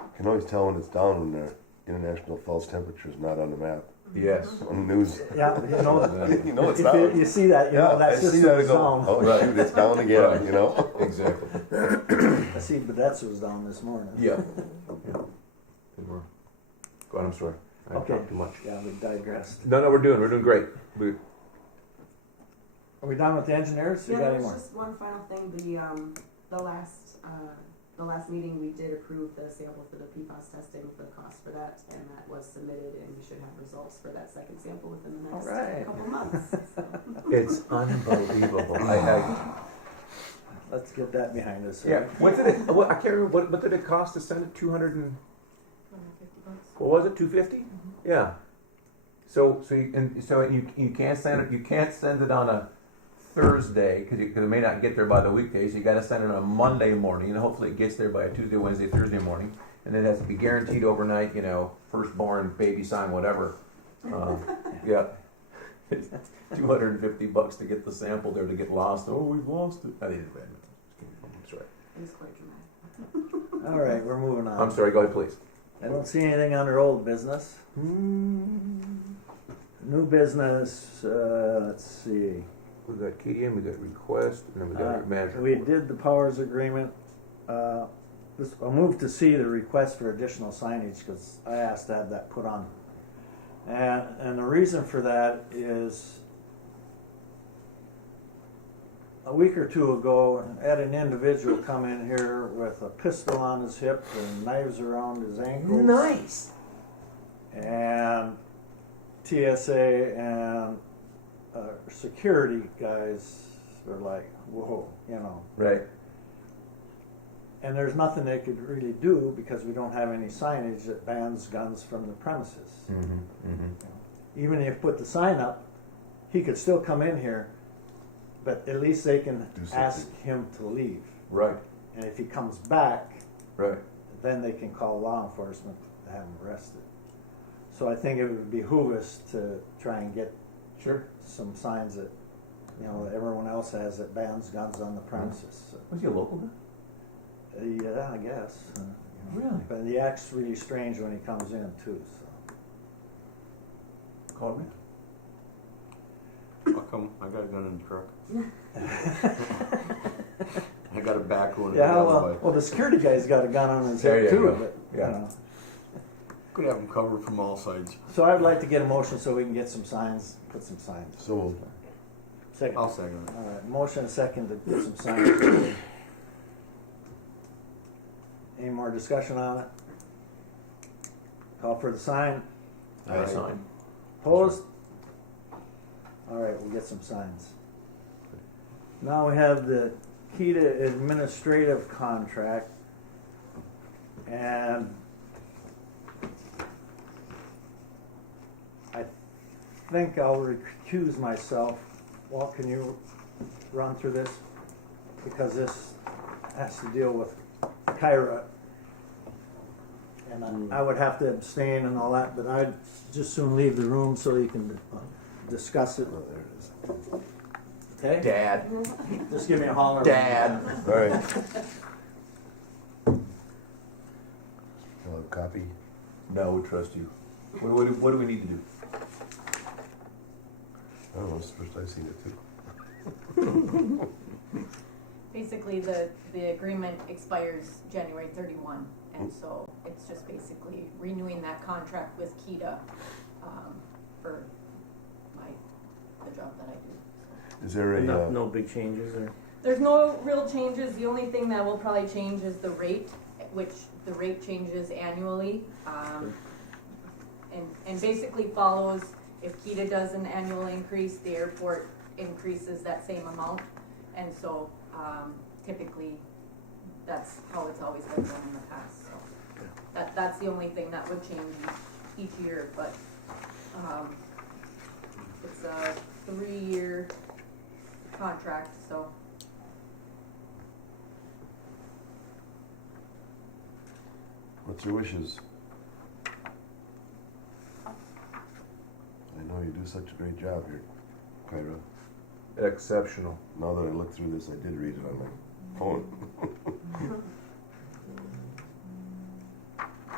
You can always tell when it's down when the international false temperature is not on the map. Yes. On the news. Yeah, you know, You know it's if down. you see that, you know that's I just see that the and go, sound. oh Right. shoot, it's down again, Right. you know? Exactly. I see Badetz was down this morning. Yeah. Good work. Go on. I'm sorry. I Okay. talked too much. Yeah, we digressed. No, we're doing great. Are we done with the engineers? You Yeah, got there any was more? just one final thing. The last meeting we did approve the sample for the PFAS testing, for the cost for that, and that was submitted, and we should have results for that second sample within the next All right. couple months. So. It's unbelievable. I have. Let's get that behind us. Yeah. What did it? What, I can't remember. What did it cost to send it? 200 and. What was it? 250? Yeah. So you can't send it. You can't send it on a Thursday because it may not get there by the weekday. So you got to send it on a Monday morning, and hopefully it gets there by a Tuesday, Wednesday, Thursday morning, and it has to be guaranteed overnight. You know, firstborn, baby sign, whatever. Yeah. $250 to get the sample there to get lost. Oh, we've lost it. I didn't. I'm sorry. It was quite dramatic. All right, we're moving on. I'm sorry. Go ahead, please. I don't see anything under old business. New business. Let's see. We got KDM, we got request, and then we got manager. We did the powers agreement. I'll move to see the request for additional signage because I asked to have that put on. And the reason for that is a week or two ago, I had an individual come in here with a pistol on his hip and knives around his ankles. Nice. And TSA and security guys were like, whoa, you know. Right. And there's nothing they could really do because we don't have any signage that bans guns from the premises. Even if you put the sign up, he could still come in here, but at least they can ask him to leave. Right. And if he comes back, Right. then they can call law enforcement to have him arrested. So I think it would behoove us to try and get some signs that, you know, that everyone else has that bans guns on the premises. So, Was he a local guy? yeah, I guess. Really? But he acts really strange when he comes in too. So. Call me. How come? I got a gun in the truck. I got a backhoe and a Yeah, gun, well, the security guy's got a gun on his There head you too. go. But, Yeah. you know. could have them covered from all sides. So I'd like to get a motion so we can get some signs, put some signs. So Second. I'll second it. All right, motion and second to get some signs. Any more discussion on it? Call for the sign. I sign. Opposed? All right, we'll get some signs. Now we have the key to administrative contract. And I think I'll recuse myself. Walt, can you run through this? Because this has to deal with Kyra. And I would have to abstain and all that, but I'd just soon leave the room so you can discuss it. oh, there it is. Okay? Dad. Just give me a holler. Dad. All right. Copy. No, we trust you. What do we need to do? I don't know, it's the first I've seen it too. Basically, the agreement expires January 31, and so it's just basically renewing that contract with Kita for the job that I do. Is there a, No big changes there. There's no real changes. The only thing that will probably change is the rate. which the rate changes annually, and basically follows, if KEDA does an annual increase, the airport increases that same amount. And so typically, that's how it's always been done in the past. So that's the only thing that would change each year, but it's a 3-year contract, so. What's your wishes? I know you do such a great job here, Kyra. Exceptional. Now that I look through this, I did read it on my phone.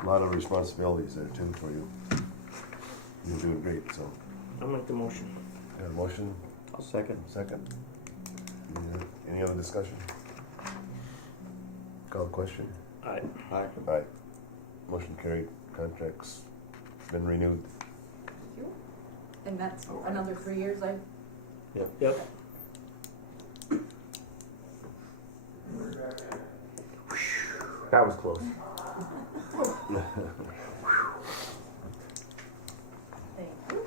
A lot of responsibilities there too for you. You're doing great, so. I'll make the motion. Got a motion? I'll second. Second. Any other discussion? Call the question? Aye. Aye. Aye. Motion carried. Contract's been renewed. Thank you. And that's another 3 years, Yep. That was close. thank you.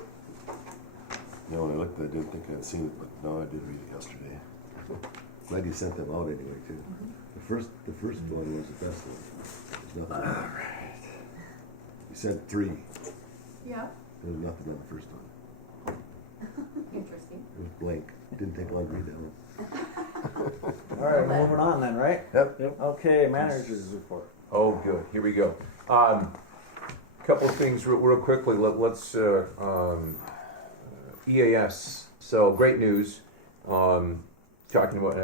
You know, when I looked, I didn't think I'd seen it, but no, I did read it yesterday. Glad you sent them out anyway, too. The first one was the best one. There's nothing. All right. You said 3. Yeah, There was nothing on the first one. interesting. It was blank. Didn't take long to read that one. All right, moving on then, right? Yep. Okay, manager's report. Oh, good. Here we go. Couple of things real quickly. Let's EAS. So great news. Talking about,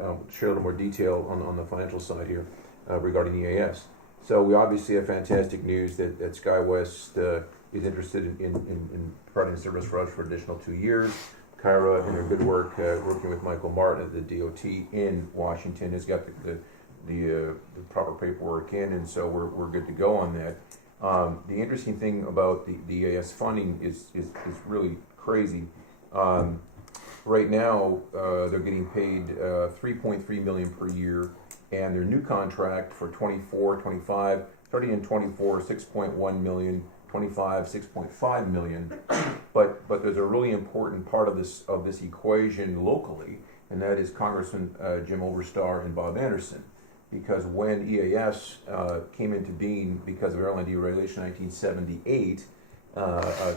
I'll share a little more detail on the financial side here regarding EAS. So we obviously have fantastic news that SkyWest is interested in providing service for us for additional 2 years. Kyra, in her good work, working with Michael Martin at the DOT in Washington, has got the proper paperwork in, and so we're good to go on that. The interesting thing about the EAS funding is really crazy. Right now, they're getting paid $3.3 million per year, and their new contract for 24, 25, 30 and 24, $6.1 million, 25, $6.5 million. But there's a really important part of this equation locally, and that is Congressman Jim Oberstar and Bob Anderson. Because when EAS came into being because of airline deregulation in 1978,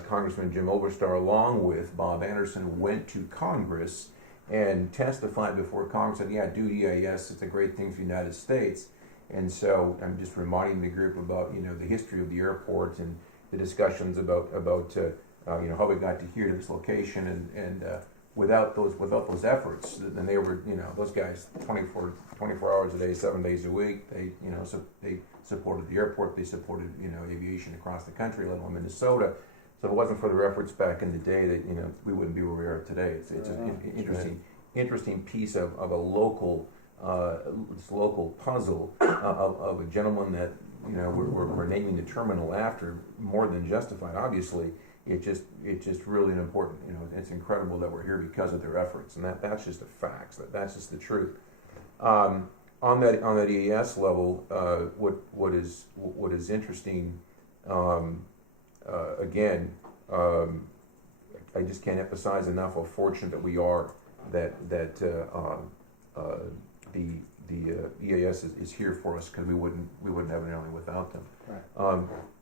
Congressman Jim Oberstar, along with Bob Anderson, went to Congress and testified before Congress and yeah, do EAS, it's a great thing for the United States. And so I'm just reminding the group about, the history of the airport and the discussions about how we got to here to this location, and without those efforts, then they were, those guys 24 hours a day, 7 days a week, they supported the airport, they supported, aviation across the country, let alone Minnesota. So if it wasn't for their efforts back in the day, that, we wouldn't be where we are today. It's just an interesting piece of a local puzzle of a gentleman that, we're naming the terminal after, more than justified, obviously. It's just really an important, it's incredible that we're here because of their efforts, and that's just the facts. That's just the truth. On that EAS level, what is interesting, again, I just can't emphasize enough how fortunate that we are that the EAS is here for us, because we wouldn't have an airline without them. Right.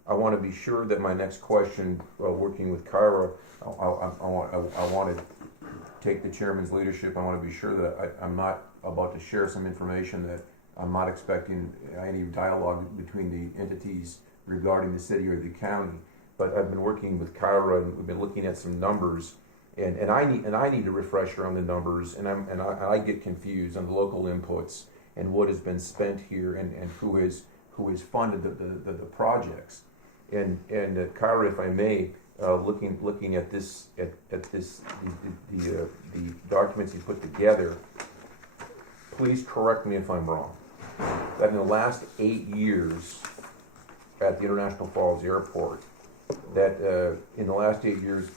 I want to be sure that my next question, working with Kyra, I want to take the chairman's leadership. I want to be sure that I'm not about to share some information that I'm not expecting any dialogue between the entities regarding the city or the county. But I've been working with Kyra, and we've been looking at some numbers, and I need a refresher on the numbers, and I get confused on the local inputs and what has been spent here, and who has funded the projects. And Kyra, if I may, looking at this the documents you put together, please correct me if I'm wrong. That in the last 8 years at the International Falls Airport, that in the last 8 years,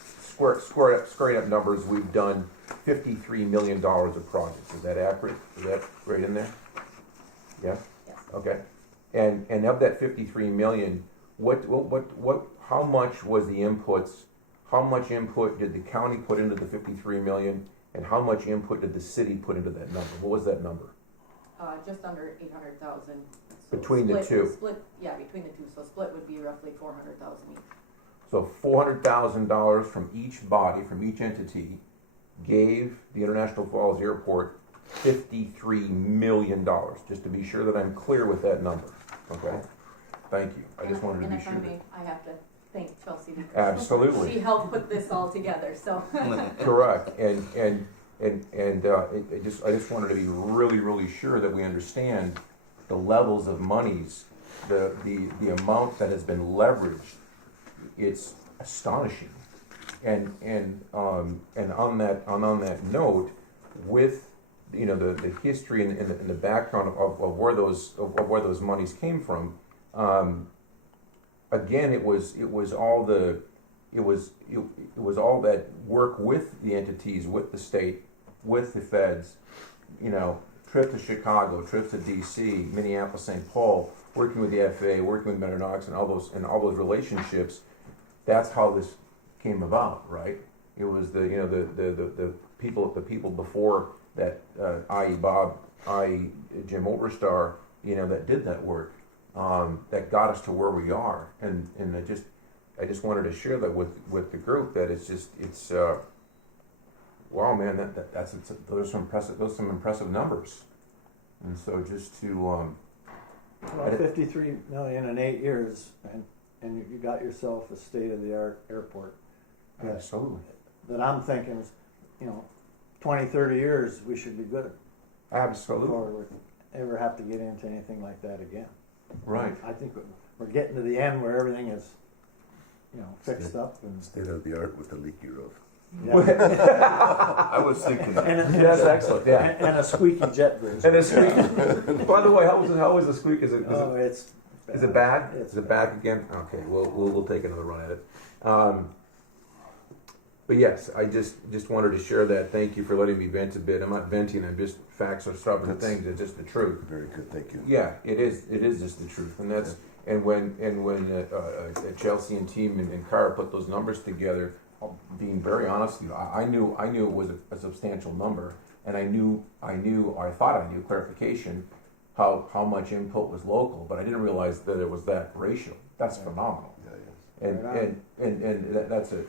squaring up numbers, we've done $53 million of projects. Is that accurate? Is that right in there? Yeah. Yes. Okay. And of that 53 million, how much was the inputs? How much input did the county put into the 53 million, and how much input did the city put into that number? What was that number? Just under 800,000. Between the two. Split, yeah, between the two. So split would be roughly 400,000 each. So $400,000 from each body, from each entity, gave the International Falls Airport $53 million. Just to be sure that I'm clear with that number. Okay. Thank you. I just wanted to be sure. And if I may, I have to thank Chelsea because Absolutely. she helped put this all together. So correct. And I just wanted to be really sure that we understand the levels of monies, the amount that has been leveraged. It's astonishing. And on that note, with the history and the background of where those monies came from, again it was all that work with the entities, with the state, with the feds, trip to Chicago, trips to DC, Minneapolis, St. Paul, working with the FAA, working with Metronomics, and all those relationships. That's how this came about, right? It was the people before that, i.e. Bob, i.e. Jim Overstar, that did that work, that got us to where we are, and I just wanted to share that with the group, that it's wow, man, those are some impressive numbers, and so just to well, 53 million in 8 years, and you got yourself a state-of-the-art airport. Absolutely. That I'm thinking is, 20, 30 years, we should be good. Absolutely. Before we ever have to get into anything like that again. Right. I think we're getting to the end where everything is, fixed up. And state-of-the-art with a leaky roof. yeah. I was thinking that. That's excellent. Yeah. And a squeaky jet bridge. And a squeak. By the way, how was the squeak? Is it bad? Is it bad again? Okay, we'll take another run at it. But yes, I just wanted to share that. Thank you for letting me vent a bit. I'm not venting. I'm just facts are stubborn things. It's just the truth. Very good. Thank you. Yeah, it is. It is just the truth, and that's and when Chelsea and team and Cara put those numbers together. Being very honest with you, I knew it was a substantial number, and I thought I knew clarification how much input was local, but I didn't realize that it was that ratio. That's phenomenal. Yeah, And that's it.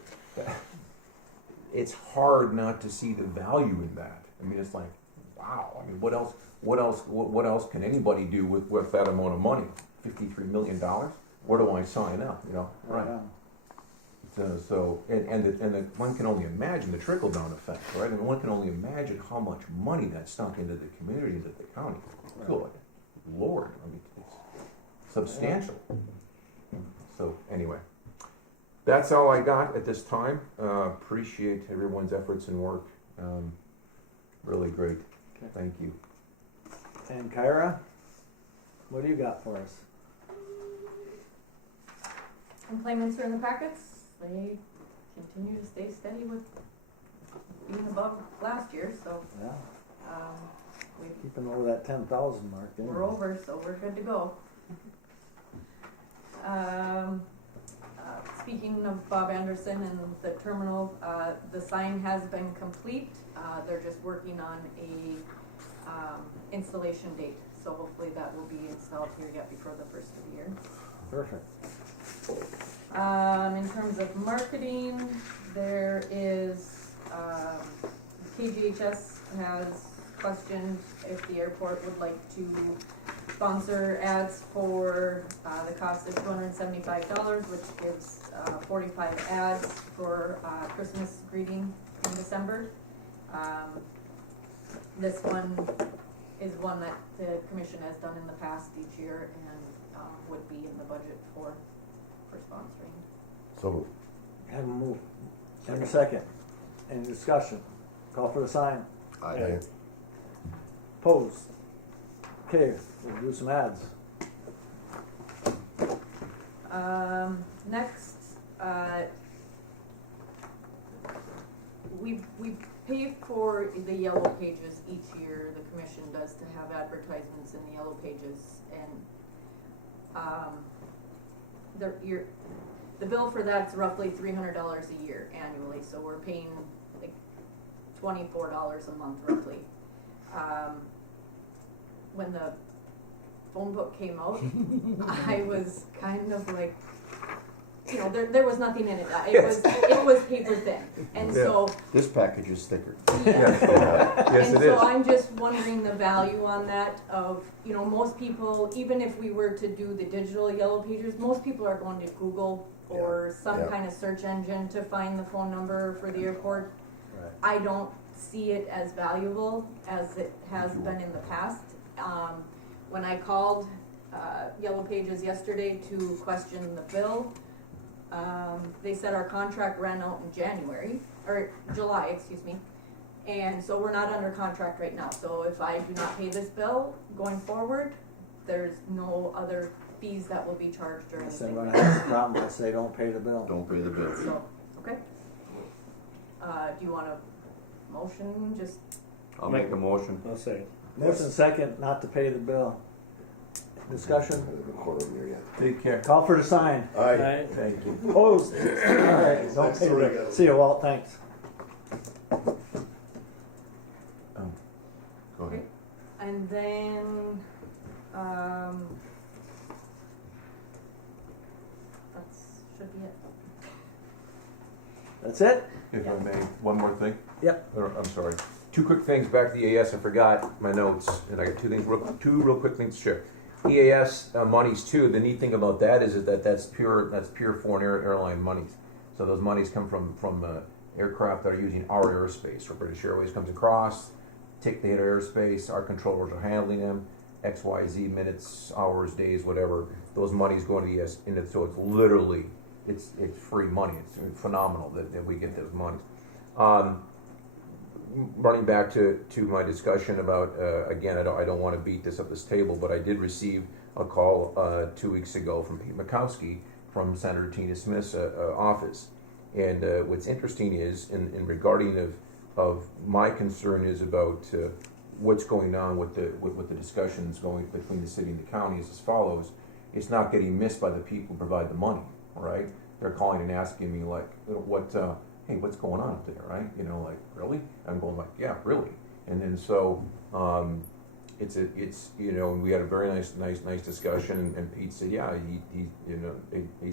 It's hard not to see the value in that. I mean, it's like, wow. I mean, what else can anybody do with that amount of money? $53 million? Where do I sign up? Right. So one can only imagine the trickle down effect, right? And one can only imagine how much money that stunk into the community, into the county. Good Lord, I mean, it's substantial. So anyway, that's all I got at this time. Appreciate everyone's efforts and work. Really great. Okay. Thank you. And Kyra, what do you got for us? Employments are in the packets. They continue to stay steady with being above last year, so Yeah, we've keeping over that 10,000 mark. we're over, so we're good to go. Speaking of Bob Anderson and the terminal, the sign has been complete. They're just working on a installation date, so hopefully that will be installed here yet before the first of the year. Perfect. In terms of marketing, there is KGHS has questioned if the airport would like to sponsor ads for the cost of $275, which gives 45 ads for Christmas greeting in December. This one is one that the commission has done in the past each year and would be in the budget for sponsoring. So Have a move. And a second. Any discussion? Call for the sign. I Opposed? Okay, we'll do some ads. Next, we pay for the yellow pages each year. The commission does to have advertisements in the yellow pages, and The bill for that's roughly $300 a year annually, so we're paying like $24 a month roughly. When the phone book came out, I was kind of like, you know, there was nothing in it. It was paper thin, and so This package is thicker. Yes, and it so is. I'm just wondering the value on that of, you know, most people, even if we were to do the digital yellow pages, most people are going to Google or some Yeah. kind of search engine to find the phone number for the airport. Right. I don't see it as valuable as it has been in the past. When I called Yellow Pages yesterday to question the bill, they said our contract ran out in July, excuse me. And so we're not under contract right now. So if I do not pay this bill going forward, there's no other fees that will be charged or Unless anything. anyone has a problem unless they don't pay the bill. Don't pay the bill. So, okay. Do you want a motion? Just I'll make a motion. I'll say. Motion second, not to pay the bill. Discussion? Take care. Call for the sign. Aye. Thank you. Opposed? All right, don't pay the, see you, Walt, thanks. Go ahead. and then that's should be it. That's it? If I may, one more thing. Yep. Or, I'm sorry. Two quick things back to the EAS. I forgot my notes, and I got two real quick things to share. EAS monies too. The neat thing about that is that that's pure foreign airline monies. So those monies come from aircraft that are using our airspace. Or British Airways comes across, take the airspace. Our controllers are handling them. X, Y, Z minutes, hours, days, whatever. Those monies go into EAS, and so it's literally it's free money. It's phenomenal that we get those monies. Running back to my discussion about again, I don't want to beat this up this table, but I did receive a call 2 weeks ago from Pete Mikowski from Senator Tina Smith's office, and what's interesting is in regarding of my concern is about what's going on with the discussions going between the city and the county is as follows. It's not getting missed by the people who provide the money, right? They're calling and asking me like, hey, what's going on up there, right? You know, like, really? I'm going like, yeah, really. And then so it's you know, and we had a very nice discussion, and Pete said, yeah, he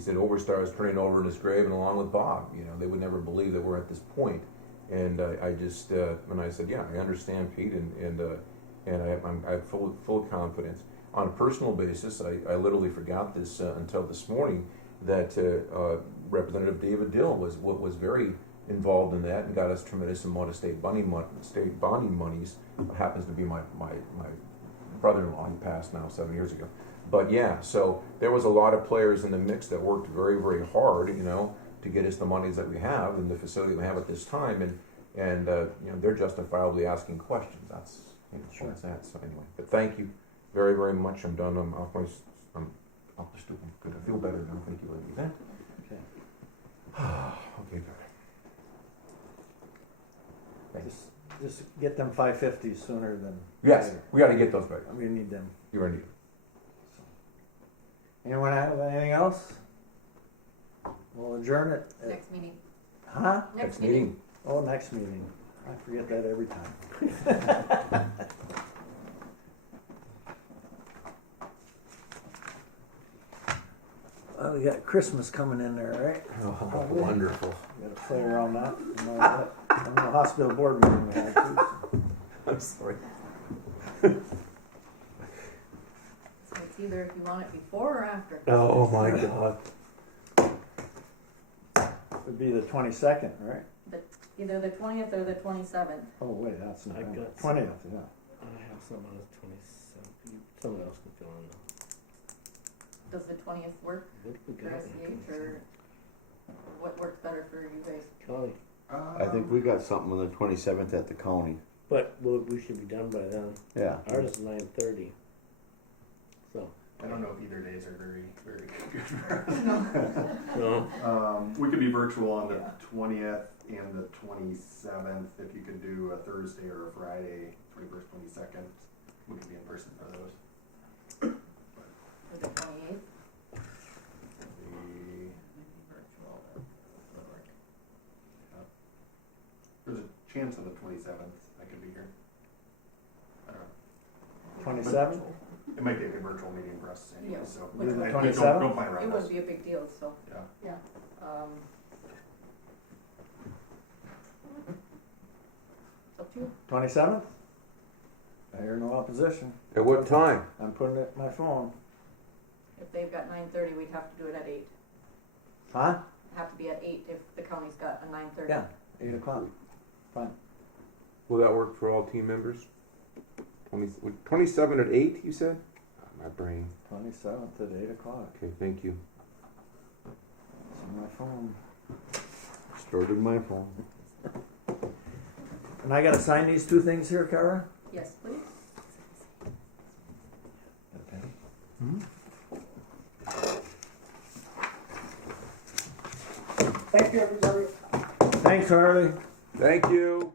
said Overstar is turning over in his grave, and along with Bob, you know, they would never believe that we're at this point. And I just and I said, yeah, I understand, Pete, and I have full confidence. On a personal basis, I literally forgot this until this morning that Representative David Dill was very involved in that and got us tremendous amount of state bonding monies. Happens to be my brother-in-law. He passed now 7 years ago. But yeah, so there was a lot of players in the mix that worked very, very hard, you know, to get us the monies that we have and the facility we have at this time, and you know, they're justifiably asking questions. That's that's that. So anyway, but thank you very, very much. I'm done. I'm off the stoop. Good. I feel better now. Thank you, ladies. Okay. Okay, good. Thanks. Just get them 550s sooner than Yes, later. we got to get those back. We need them. You're going to need. Anyone have anything else? We'll adjourn it. Next meeting. Huh? Next meeting. Oh, next meeting. I forget that every time. Well, we got Christmas coming in there, right? Oh, wonderful. Got to play around that. You know that. And the hospital board meeting we had too. So. I'm sorry. So it's either if you want it before or after. Oh my God. It'd be the 22nd, right? Either the 20th or the 27th. Oh wait, that's not I got 20th. Yeah. I have some on the 27th. Someone else can fill in though. Does the 20th work What we for got? SCH, or what works better for you guys? Kelly. I think we got something on the 27th at the county. But we should be done by then. Yeah. Ours is 9:30. So. I don't know if either days are very, very good for us. No. We could be virtual on the 20th and the 27th. If you could do a Thursday or a Friday, 21st, 22nd, we could be in person for those. For the 28th? There's a chance of the 27th I could be here. I don't know. 27th? It might be a good virtual meeting for us anyway, Yeah. so. Which one? I- 27th? Don't plan It around us. wouldn't be a big deal, so, Yeah. yeah. It's up to you. 27th? I hear no opposition. At what time? I'm putting it in my phone. If they've got 9:30, we'd have to do it at 8. Huh? Have to be at 8 if the county's got a 9:30. Yeah, 8 o'clock. Fine. Will that work for all team members? 27 at 8, you said? My brain. 27th at 8 o'clock. Okay, thank you. It's on my phone. Started my phone. And I gotta sign these two things here, Kara? Yes, please. Okay. Thank you, everybody. Thanks, Harley. Thank you.